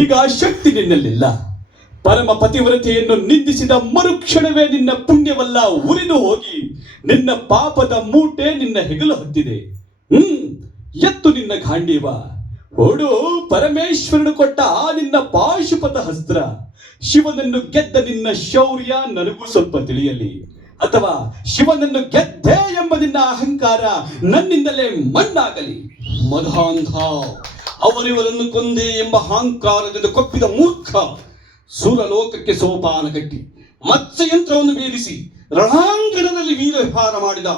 ಈಗ ಶಕ್ತಿ ನಿನ್ನಲ್ಲಿಲ್ಲ. ಪರಮ ಪತಿವ್ರತೆಯನ್ನು ನಿಂದಿಸಿದ ಮರುಕ್ಷಣವೇ ನಿನ್ನ ಪುಣ್ಯವಲ್ಲ ಉರಿದು ಹೋಗಿ. ನಿನ್ನ ಪಾಪದ ಮೂಟೆ ನಿನ್ನ ಹೆಗಲು ಹತ್ತಿದೆ. ಹ್ಮ್, ಎತ್ತು ನಿನ್ನ ಗಾಂಡೀವ. ಓಡು, ಪರಮೇಶ್ವರನು ಕೊಟ್ಟ ಆ ನಿನ್ನ ಪಾಶುಪತ ಹಸ್ತ್ರ. ಶಿವನನ್ನು ಗೆದ್ದ ನಿನ್ನ ಶೌರ್ಯ ನನಗೂ ಸ್ವಲ್ಪ ತಿಳಿಯಲಿ. ಅಥವಾ ಶಿವನನ್ನು ಗೆದ್ದೆ ಎಂಬ ನಿನ್ನ ಅಹಂಕಾರ ನನ್ನಿಂದಲೇ ಮಣ್ಣಾಗಲಿ. ಮಧಾಂಧ ಅವರಿವರನ್ನು ಕೊಂದೆ ಎಂಬ ಅಹಂಕಾರದಿಂದ ಕೊಪ್ಪಿದ ಮೂರ್ಖ ಸುರಲೋಕಕ್ಕೆ ಸೋಪಾನ ಕಟ್ಟಿ ಮತ್ಸ್ಯಯಂತ್ರವನ್ನು ಭೇದಿಸಿ ರಣಾಂಗಣದಲ್ಲಿ ವೀರವಿಹಾರ ಮಾಡಿದ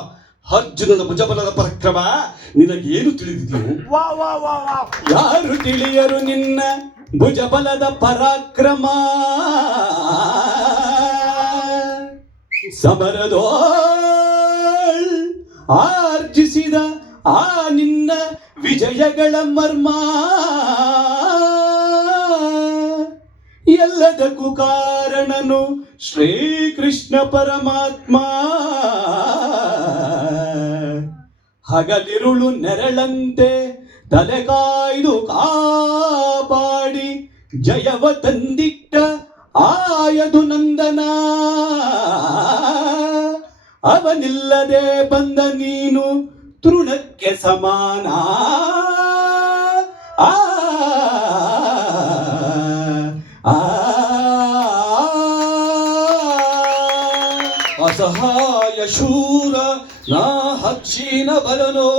ಅರ್ಜುನನ ಭುಜಬಲದ ಪರಕ್ರಮ ನಿನಗೇನು ತಿಳಿದಿದೆಯೋ? ವಾ ವಾ ವಾ ವಾ. ಯಾರು ತಿಳಿಯರು ನಿನ್ನ ಭುಜಬಲದ ಪರಾಕ್ರಮ? ಸಮರದೋ ಆರ್ಜಿಸಿದ ಆ ನಿನ್ನ ವಿಜಯಗಳ ಮರ್ಮ. ಎಲ್ಲದಕ್ಕೂ ಕಾರಣನು ಶ್ರೀಕೃಷ್ಣ ಪರಮಾತ್ಮ. ಹಗಲಿರುಳು ನೆರಳಂತೆ ತಲೆ ಕಾಯ್ದು ಕಾಪಾಡಿ ಜಯವ ತಂದಿಟ್ಟ ಆಯದು ನಂದನ. ಅವನಿಲ್ಲದೆ ಬಂದ ನೀನು ತೃಣಕ್ಕೆ ಸಮಾನ ಆ ಅಸಹಾಯ ಶೂರ ನಾ ಹಚ್ಚಿನ ಬಲನೋ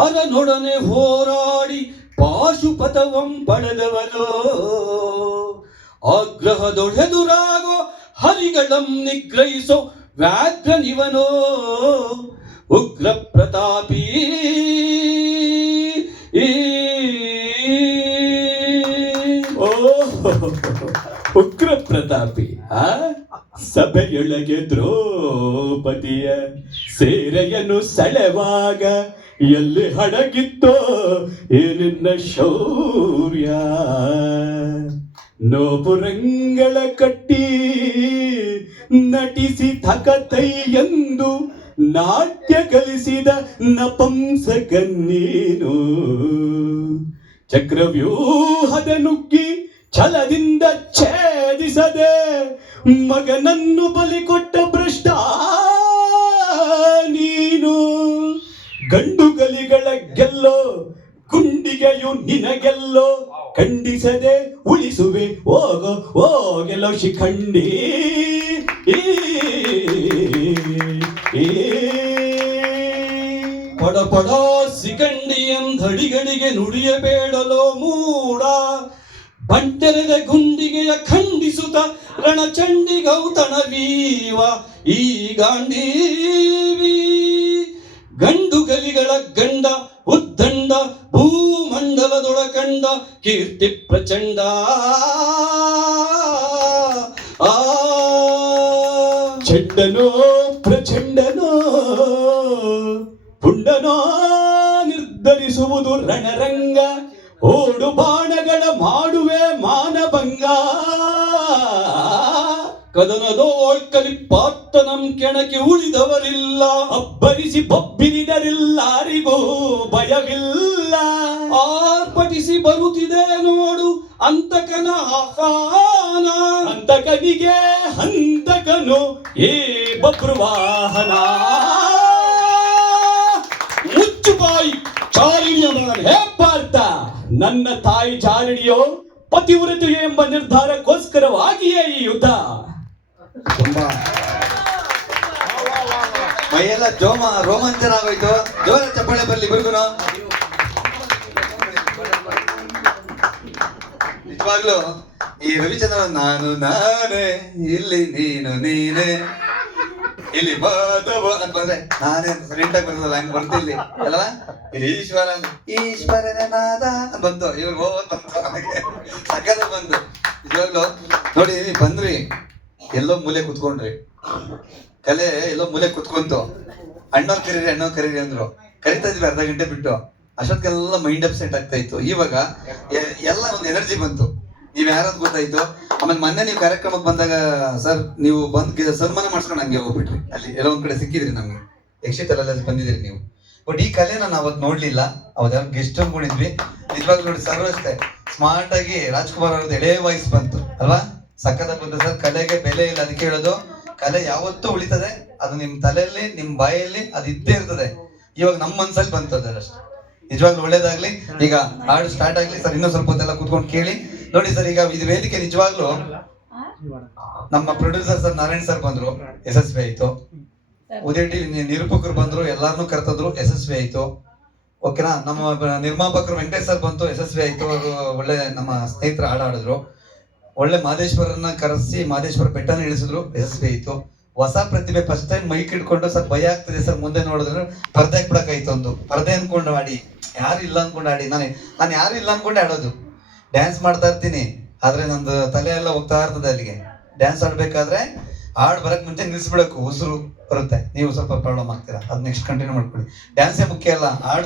ಅರನೊಡನೆ ಹೋರಾಡಿ ಪಾಶುಪತವಂ ಪಡೆದವನೋ ಆಗ್ರಹದೊಳೆದುರಾಗೋ ಹರಿಗಳಂ ನಿಗ್ರಹಿಸೋ ವ್ಯಾಘ್ರನಿವನೋ ಉಗ್ರ ಪ್ರತಾಪಿ ಓ ಉಗ್ರ ಪ್ರತಾಪಿ ಆ? ಸಭೆಯೊಳಗೆ ದ್ರೋಪದಿಯ ಸೇರೆಯನ್ನು ಸೆಳೆವಾಗ ಎಲ್ಲಿ ಹಡಗಿತ್ತೋ ಏನಿನ್ನ ನಿನ್ನ ಶೌರ್ಯ. ನೋಪುರಂಗಳ ಕಟ್ಟಿ ನಟಿಸಿ ಥಕತೈ ಎಂದು ನಾಟ್ಯ ಕಲಿಸಿದ ನಪಂಸಕನ್ನೀನು ಚಕ್ರವ್ಯೂಹದ ನುಗ್ಗಿ ಛಲದಿಂದ ಛೇದಿಸದೆ ಮಗನನ್ನು ಬಲಿ ಕೊಟ್ಟ ಭ್ರಷ್ಟ ನೀನು. ಗಂಡುಗಲಿಗಳ ಗೆಲ್ಲೋ, ಗುಂಡಿಗೆಯು ನಿನಗೆಲ್ಲೋ, ಖಂಡಿಸದೆ ಉಳಿಸುವೆ, ಹೋಗೋ ಹೋಗೆಲ್ಲೋ ಶಿಖಂಡಿ. ಪಡ ಪಡ ಸಿಗಂಡಿಯಂಧಡಿಗಳಿಗೆ ನುಡಿಯಬೇಡಲೋ ಮೂಡ. ಬಂಟೆರೆದ ಗುಂಡಿಗೆಯ ಖಂಡಿಸುತ್ತ ರಣಚಂಡಿ ಗೌತಣವೀವ ಈ ಗಾಂಧೀವಿ ಗಂಡು ಗಲಿಗಳ ಗಂಡ ಉದ್ದಂಡ ಭೂಮಂಡಲದೊಳಕಂಡ ಕೀರ್ತಿ ಪ್ರಚಂಡ. ಆ. ಚಂಡನೋ ಪ್ರಚಂಡನೋ. ಪುಂಡನೋ ನಿರ್ಧರಿಸುವುದು ರಣರಂಗ, ಓಡು ಬಾಣಗಳ ಮಾಡುವೆ ಮಾನಭಂಗ. ಕದನದೋ ಪಾತ್ತನಂ ಕೆಣಕಿ ಉಳಿದವರಿಲ್ಲ. ಅಬ್ಬರಿಸಿ ಬೊಬ್ಬಿರಿದರಿಲ್ಲಾರಿಗೂ ಭಯವಿಲ್ಲ. ಆರ್ಭಟಿಸಿ ಬರುತ್ತಿದೆ ನೋಡು ಅಂತಕನ ಆಹಾನ ಅಂತಕನಿಗೆ ಹಂತಕನು ಏ ಬಬ್ರುವಾಹನ ನನ್ನ ತಾಯಿ ಜಾರಣಿಯೋ ಪತಿವ್ರತು ಎಂಬ ನಿರ್ಧಾರಕ್ಕೋಸ್ಕರವಾಗಿಯೇ ಈ ಯುದ್ಧ. ತುಂಬಾ. ಮೈಯೆಲ್ಲ ಜೋಮ ರೋಮಾಂಚನ ಆಗೋಯ್ತು ಜೋರ ಚಪ್ಪಾಳೆ ಬರ್ಲಿ ಇಬ್ರಿಗೂನು ನಿಜವಾಗ್ಲೂ ಈ ರವಿಚಂದ್ರನ್ ನಾನು, ನಾನೇ, ಇಲ್ಲಿ ನೀನು, ನೀನೇ. ಇಲ್ಲಿ ಮಾಧವ ಅಂತ ಬಂದ್ರೆ, ನಾನೇ ಹೆಂಗ್ ಆಗಿ ಬರ್ತದಲ್ಲ ಹಂಗ್ ಬರ್ತಿಲ್ಲಿ ಅಲ್ವಾ ಇಲ್ಲಿ ಈಶ್ವರ ಈಶ್ವರ ಈಶ್ವರನ ಬಂತು. ಇವ್ರು ಹೋ ಅಂತ ಸಕ್ಕದ ಬಂತು. ನೋಡಿ ಬಂದ್ರಿ. ಎಲ್ಲೋ ಮೂಲೆ ಕುತ್ಕೊಂಡ್ರಿ. ಕಲೆ ಎಲ್ಲೋ ಮೂಲೆ ಕುತ್ಕೊಂತು. ಅಣ್ಣವ್ ಕರೀರಿ ಅಣ್ಣವ್ ಕರೀರಿ ಅಂದ್ರು. ಕರಿತಾ ಇದ್ವಿ ಅರ್ಧ ಗಂಟೆ ಬಿಟ್ಟು. ಅಷ್ಟೊತ್ತಿಗೆಲ್ಲ ಮೈಂಡ್ ಅಪ್ಸೆಟ್ ಆಗ್ತಾ ಇತ್ತು. ಇವಾಗ ಎಲ್ಲ ಒಂದು ಎನರ್ಜಿ ಬಂತು. ನೀವ್ ಯಾರಂತ ಗೊತ್ತಾಯ್ತು? ಆಮೇಲೆ ಮೊನ್ನೆ ನೀವು ಕಾರ್ಯಕ್ರಮಕ್ಕೆ ಬಂದಾಗ, ಸರ್, ನೀವು ಬಂದ್ ಸನ್ಮಾನ ಮಾಡ್ಸ್ಕೊಂಡು ಹಂಗೆ ಹೋಗ್ಬಿಟ್ರಿ. ಅಲ್ಲಿ ಎಲ್ಲೋ ಒಂದ್ ಕಡೆ ಸಿಕ್ಕಿದ್ರಿ ನಮ್ಗೆ. ಯಕ್ಷಿತಲೆಲ್ಲ ಬಂದಿದ್ರಿ ನೀವು. ಬಟ್ ಈ ಕಲೆನ ನಾವು ಅವತ್ತು ನೋಡ್ಲಿಲ್ಲ. ಅವ್ರು ಗೆಸ್ಟ್ ಅನ್ಕೊಂಡಿದ್ವಿ ನಿಜವಾಗ್ಲೂ ನೋಡಿ, ಸರ್ ಅಷ್ಟೇ. ಸ್ಮಾರ್ಟ್ ಆಗಿ ರಾಜ್ಕುಮಾರ್ ಅವ್ರದ್ದು ಎಳೆ ವಾಯ್ಸ್ ಬಂತು. ಅಲ್ವಾ? ಸಖತ್ ಬಂತು. ಸರ್, ಕಲೆಗೆ ಬೆಲೆ ಇಲ್ಲ ಅದಕ್ಕೆ ಹೇಳೋದು. ಕಲೆ ಯಾವತ್ತೂ ಉಳಿತದೆ. ಅದು ನಿಮ್ ತಲೆಯಲ್ಲಿ, ನಿಮ್ ಬಾಯಲ್ಲಿ, ಅದು ಇದ್ದೇ ಇರ್ತದೆ. ಇವಾಗ ನಮ್ಮ ಮನ್ಸಲ್ಲಿ ಬಂತು ಅದಷ್ಟೇ ನಿಜವಾಗ್ಲೂ ಒಳ್ಳೇದಾಗ್ಲಿ. ಈಗ ಹಾಡು ಸ್ಟಾರ್ಟ್ ಆಗ್ಲಿ. ಸರ್ ಇನ್ನೂ ಸ್ವಲ್ಪ ಹೊತ್ತೆಲ್ಲ ಕುತ್ಕೊಂಡು ಕೇಳಿ. ನೋಡಿ ಸರ್ ಈಗ ಇದು ವೇದಿಕೆ ನಿಜವಾಗ್ಲೂ ನಮ್ಮ ಪ್ರೊಡ್ಯೂಸರ್ ಸರ್ ನಾರಾಯಣ್ ಸರ್ ಬಂದ್ರು ಯಶಸ್ವಿ ಆಯ್ತು. ಉದಯ ಟಿವಿ ನಿರೂಪಕರು ಬಂದ್ರು ಎಲ್ಲಾರನ್ನೂ ಕರೆತಂದ್ರು ಯಶಸ್ವಿ ಆಯ್ತು. ಓಕೆನಾ? ನಮ್ಮ ನಿರ್ಮಾಪಕರು ವೆಂಕಟೇಶ್ ಸರ್ ಬಂತು ಯಶಸ್ವಿ ಆಯ್ತು. ಅವರು ಒಳ್ಳೆ ನಮ್ಮ ಸ್ನೇಹಿತರು ಹಾಡು ಹಾಡಿದ್ರು. ಒಳ್ಳೆ ಮಾದೇಶ್ವರನ್ನ ಕರೆಸಿ ಮಾದೇಶ್ವರ ಬೆಟ್ಟನ ಇಳಿಸಿದ್ರು ಯಶಸ್ವಿ ಆಯ್ತು. ಹೊಸ ಪ್ರತಿಭೆ ಫಸ್ಟ್ ಟೈಮ್ ಮೈಕ್ ಇಟ್ಕೊಂಡು ಸರ್ ಭಯ ಆಗ್ತದೆ ಸರ್ ಮುಂದೆ ನೋಡಿದ್ರೆ ಪರ್ದೆ ಹಾಕ್ಬಿಡಕ್ಕಾಯ್ತು ಒಂದು ಪರ್ದೆ ಅನ್ಕೊಂಡು ಆಡಿ ಯಾರು ಇಲ್ಲ ಅನ್ಕೊಂಡು ಆಡಿ ನಾನು ನಾನು ಯಾರು ಇಲ್ಲ ಅನ್ಕೊಂಡು ಆಡೋದು ಡ್ಯಾನ್ಸ್ ಮಾಡ್ತಾ ಇರ್ತೀನಿ. ಆದ್ರೆ ನಂದು ತಲೆ ಎಲ್ಲ ಹೋಗ್ತಾ ಇರ್ತದೆ ಅಲ್ಲಿಗೆ. ಡ್ಯಾನ್ಸ್ ಆಡ್ಬೇಕಾದ್ರೆ ಹಾಡ್ ಬರಕ್ ಮುಂಚೆ ನಿಲ್ಲಿಸ್ಬಿಡಬೇಕು ಉಸಿರು ಬರುತ್ತೆ. ನೀವು ಸ್ವಲ್ಪ ಪ್ರಾಬ್ಲಮ್ ಆಗ್ತೀರಾ? ಅದ್ ನೆಕ್ಸ್ಟ್ ಕಂಟಿನ್ಯೂ ಮಾಡ್ಕೊಳ್ಳಿ. ಡ್ಯಾನ್ಸೇ ಮುಖ್ಯ ಅಲ್ಲ. ಹಾಡ್